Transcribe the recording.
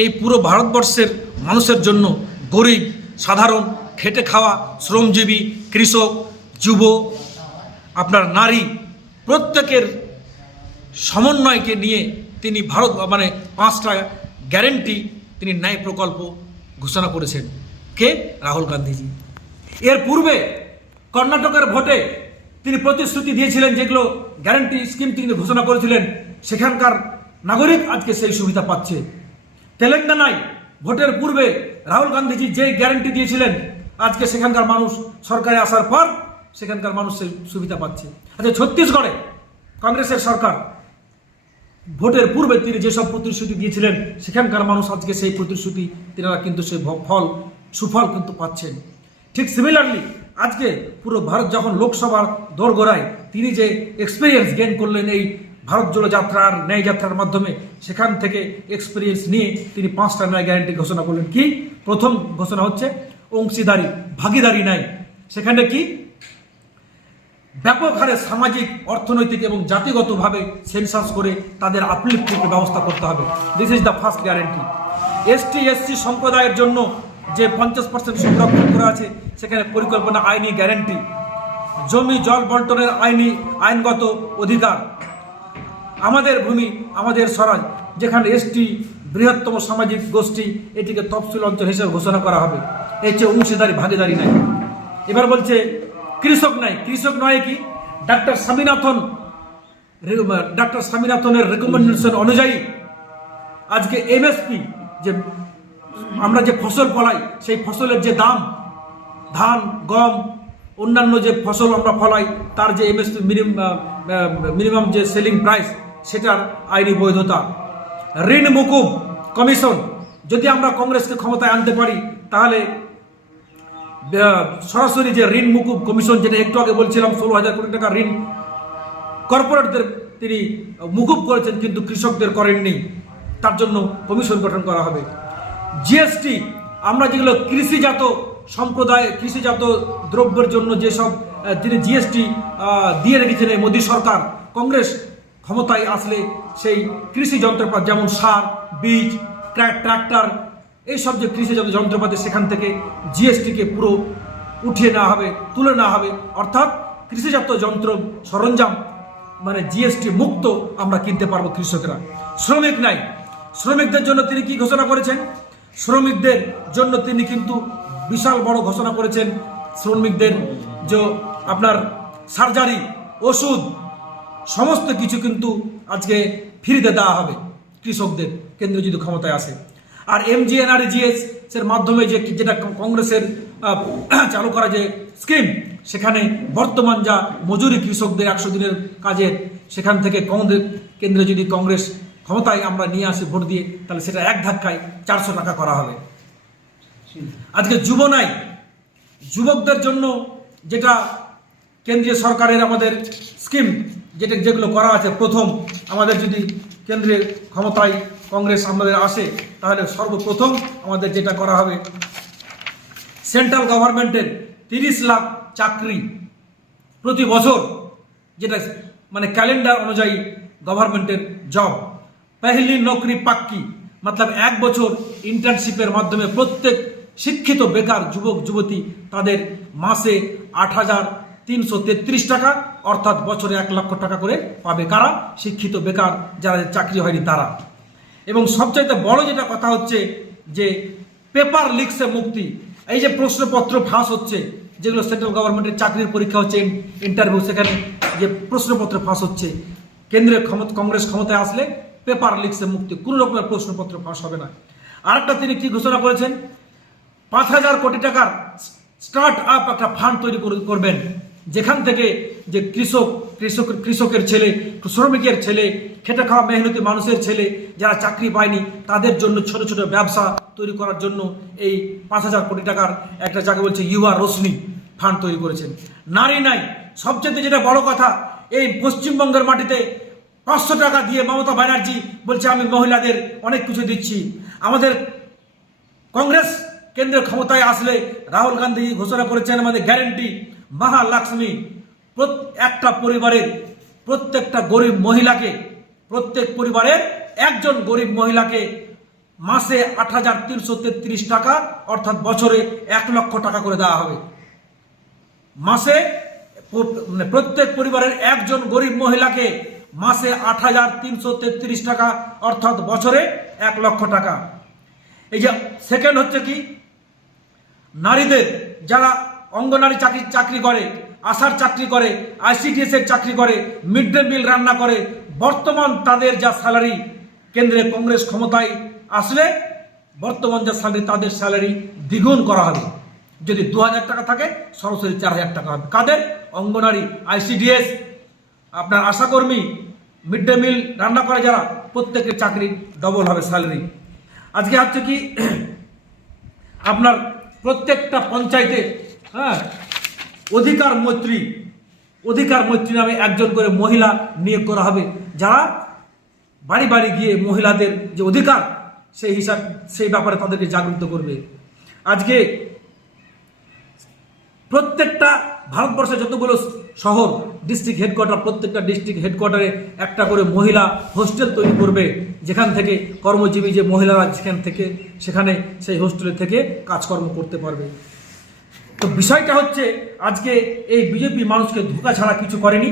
এই পুরো ভারতবর্ষের মানুষের জন্য গরিব, সাধারণ, খেটে খাওয়া শ্রমজীবী, কৃষক, যুব, আপনার নারী, প্রত্যেকের সমন্বয়কে নিয়ে তিনি ভারত মানে পাঁচটা গ্যারেন্টি তিনি ন্যায় প্রকল্প ঘোষণা করেছেন। কে? রাহুল গান্ধীজি। এর পূর্বে কর্ণাটকের ভোটে তিনি প্রতিশ্রুতি দিয়েছিলেন যেগুলো গ্যারান্টি স্কিম তিনি ঘোষণা করেছিলেন, সেখানকার নাগরিক আজকে সেই সুবিধা পাচ্ছে। তেলেঙ্গানায় ভোটের পূর্বে রাহুল গান্ধীজি যে গ্যারান্টি দিয়েছিলেন, আজকে সেখানকার মানুষ সরকারে আসার পর সেখানকার মানুষ সেই সুবিধা পাচ্ছে। আচ্ছা ছত্তিশগড়ে কংগ্রেসের সরকার ভোটের পূর্বে তিনি যেসব প্রতিশ্রুতি দিয়েছিলেন, সেখানকার মানুষ আজকে সেই প্রতিশ্রুতি তিনারা কিন্তু সেই ফল, সুফল কিন্তু পাচ্ছেন। ঠিক সিমিলারলি আজকে পুরো ভারত যখন লোকসভার দোরগোড়ায় তিনি যে এক্সপিরিয়েন্স গেইন করলেন এই ভারত জোড়ো যাত্রার ন্যায় যাত্রার মাধ্যমে সেখান থেকে এক্সপিরিয়েন্স নিয়ে তিনি পাঁচটা ন্যায় গ্যারান্টি ঘোষণা করলেন। কি? প্রথম ঘোষণা হচ্ছে অংশীদারি, ভাগিদারি নাই সেখানে কি? ব্যাপক হারে সামাজিক, অর্থনৈতিক এবং জাতিগতভাবে সেন্সাস করে তাদের আপলিফ্টের ব্যবস্থা করতে হবে। This is the first guarantee ST SC সম্প্রদায়ের জন্য যে পঞ্চাশ পার্সেন্ট সংরক্ষণ করা আছে, সেখানে পরিকল্পনা আইনি গ্যারেন্টি জমি, জল বন্টনের আইনি, আইনগত অধিকার। আমাদের ভূমি, আমাদের স্বরাজ, যেখানে এসটি বৃহত্তম সামাজিক গোষ্ঠী, এটিকে তফসিল অঞ্চল হিসেবে ঘোষণা করা হবে। এর চেয়ে অংশীদারি, ভাগিদারি নাই। এবার বলছে, কৃষক নাই। কৃষক নয় কি? ডাক্তার স্বামীনাথন ডাক্তার স্বামীনাথনের রেকমেন্ডেশন অনুযায়ী আজকে এমএসপি যে, আমরা যে ফসল ফলাই, সেই ফসলের যে দাম, ধান, গম, অন্যান্য যে ফসল আমরা ফলাই, তার যে এমএসপি মিনিমাম যে সেলিং প্রাইস সেটার আইনি বৈধতা। ঋণ মুকুব কমিশন, যদি আমরা কংগ্রেসকে ক্ষমতায় আনতে পারি, তাহলে সরাসরি যে ঋণ মুকুব কমিশন, যেটা একটু আগে বলছিলাম, ষোলো হাজার কোটি টাকা ঋণ, কর্পোরেটদের তিনি মুকুব করেছেন, কিন্তু কৃষকদের করেননি। তার জন্য কমিশন গঠন করা হবে। জিএসটি, আমরা যেগুলো কৃষিজাত সম্প্রদায়, কৃষিজাত দ্রব্যের জন্য যেসব তিনি জিএসটি দিয়ে রেখেছেন মোদী সরকার, কংগ্রেস ক্ষমতায় আসলে সেই কৃষি যন্ত্রপাতি যেমন সার, বীজ ট্রাক্টর, এইসব যে কৃষিজাত যন্ত্রপাতি সেখান থেকে জিএসটিকে পুরো উঠিয়ে নেওয়া হবে, তুলে নেওয়া হবে। অর্থাৎ কৃষিজাত যন্ত্র সরঞ্জাম মানে জিএসটি মুক্ত আমরা কিনতে পারব কৃষকরা। শ্রমিক নাই। শ্রমিকদের জন্য তিনি কি ঘোষণা করেছেন? শ্রমিকদের জন্য তিনি কিন্তু বিশাল বড় ঘোষণা করেছেন। শ্রমিকদের যে আপনার সার্জারি, ওষুধ সমস্ত কিছু কিন্তু আজকে ফ্রিতে দেওয়া হবে কৃষকদের কেন্দ্র যদি ক্ষমতায় আসে। আর এমজিএনআরজিএস এর মাধ্যমে যে যেটা কংগ্রেসের চালু করা যে স্কিম সেখানে বর্তমান যা মজুরি কৃষকদের একশো দিনের কাজের, সেখান থেকে কংগ্রেস কেন্দ্রে যদি কংগ্রেস ক্ষমতায় আমরা নিয়ে আসি, ভোট দিয়ে, তাহলে সেটা এক ধাক্কায় চারশো টাকা করা হবে। আজকে যুব নাই। যুবকদের জন্য যেটা কেন্দ্রীয় সরকারের আমাদের স্কিম যেটা যেগুলো করা আছে, প্রথম আমাদের যদি কেন্দ্রে ক্ষমতায় কংগ্রেস আমাদের আসে, তাহলে সর্বপ্রথম আমাদের যেটা করা হবে, সেন্ট্রাল গভর্নমেন্টের তিরিশ লাখ চাকরি প্রতি বছর, যেটা মানে ক্যালেন্ডার অনুযায়ী গভর্নমেন্টের জব। পেহলি নকরি পাক্কি, মতলব এক বছর ইন্টার্নশিপের মাধ্যমে প্রত্যেক শিক্ষিত বেকার যুবক, যুবতী তাদের মাসে আট হাজার তিনশো তেত্রিশ টাকা, অর্থাৎ বছরে এক লক্ষ টাকা করে পাবে কারা? শিক্ষিত, বেকার, যারা চাকরি হয়নি তারা। এবং সবচাইতে বড় যেটা কথা হচ্ছে যে পেপার লিকসে মুক্তি। এই যে প্রশ্নপত্র ফাঁস হচ্ছে, যেগুলো সেন্ট্রাল গভর্নমেন্টের চাকরির পরীক্ষা হচ্ছে, ইন্টারভিউ সেখানে যে প্রশ্নপত্র ফাঁস হচ্ছে কেন্দ্রের ক্ষমতা, কংগ্রেস ক্ষমতায় আসলে পেপার লিকসে মুক্তি, কোনো রকমের প্রশ্নপত্র ফাঁস হবে না। আরেকটা তিনি কি ঘোষণা করেছেন? পাঁচ হাজার কোটি টাকার স্টার্ট আপ একটা ফান্ড তৈরি করে- করবেন। যেখান থেকে যে কৃষক কৃষক, কৃষকের ছেলে, শ্রমিকের ছেলে, খেটে খাওয়া মেহনতি মানুষের ছেলে যারা চাকরি পায়নি, তাদের জন্য ছোট ছোট ব্যবসা তৈরি করার জন্য এই পাঁচ হাজার কোটি টাকার একটা যাকে বলছে ইউয়া রোশনি ফান্ড তৈরি করেছেন। নারী নাই। সবচেয়ে যেটা বড় কথা, এই পশ্চিমবঙ্গের মাটিতে পাঁচশো টাকা দিয়ে মমতা ব্যানার্জি বলছে, আমি মহিলাদের অনেক কিছু দিচ্ছি। আমাদের কংগ্রেস কেন্দ্রের ক্ষমতায় আসলে রাহুল গান্ধী ঘোষণা করেছেন আমাদের গ্যারেন্টি মহালক্ষ্মী একটা পরিবারের প্রত্যেকটা গরিব মহিলাকে, প্রত্যেক পরিবারের একজন গরিব মহিলাকে মাসে আট হাজার তিনশো তেত্রিশ টাকা, অর্থাৎ বছরে এক লক্ষ টাকা করে দেওয়া হবে। মাসে মানে প্রত্যেক পরিবারের একজন গরিব মহিলাকে মাসে আট হাজার তিনশো তেত্রিশ টাকা, অর্থাৎ বছরে এক লক্ষ টাকা। এই যে সেকেন্ড হচ্ছে কি? নারীদের যারা অঙ্গনারী চাকরি চাকরি করে, আশার চাকরি করে আইসিডিএস এর চাকরি করে মিড ডে মিল রান্না করে, বর্তমান তাদের যা স্যালারি কেন্দ্রে কংগ্রেস ক্ষমতায় আসলে বর্তমান যা স্যালারি তাদের স্যালারি দ্বিগুণ করা হবে। যদি দু হাজার টাকা থাকে, সরাসরি চার হাজার টাকা হবে। কাদের? অঙ্গনারী আইসিডিএস আপনার আশাকর্মী মিড ডে মিল রান্না করে যারা প্রত্যেকের চাকরি ডবল হবে স্যালারি আজকে হচ্ছে কি, আপনার প্রত্যেকটা পঞ্চায়েতে হ্যাঁ? অধিকার মৈত্রী। অধিকার মৈত্রী নামে একজন করে মহিলা নিয়োগ করা হবে। যারা বাড়ি বাড়ি গিয়ে মহিলাদের যে অধিকার, সেই হিসাব, সেই ব্যাপারে তাদেরকে জাগ্রত করবে। আজকে প্রত্যেকটা ভারতবর্ষের যতগুলো শহর ডিস্ট্রিক্ট হেডকোয়ার্টার প্রত্যেকটা ডিস্ট্রিক্ট হেডকোয়ার্টারে একটা করে মহিলা হোস্টেল তৈরি করবে। যেখান থেকে কর্মজীবী যে মহিলারা যেখান থেকে, সেখানে সেই হোস্টেলে থেকে কাজকর্ম করতে পারবে। তো বিষয়টা হচ্ছে আজকে এই বিজেপি মানুষকে ধোকা ছাড়া কিছু করেনি।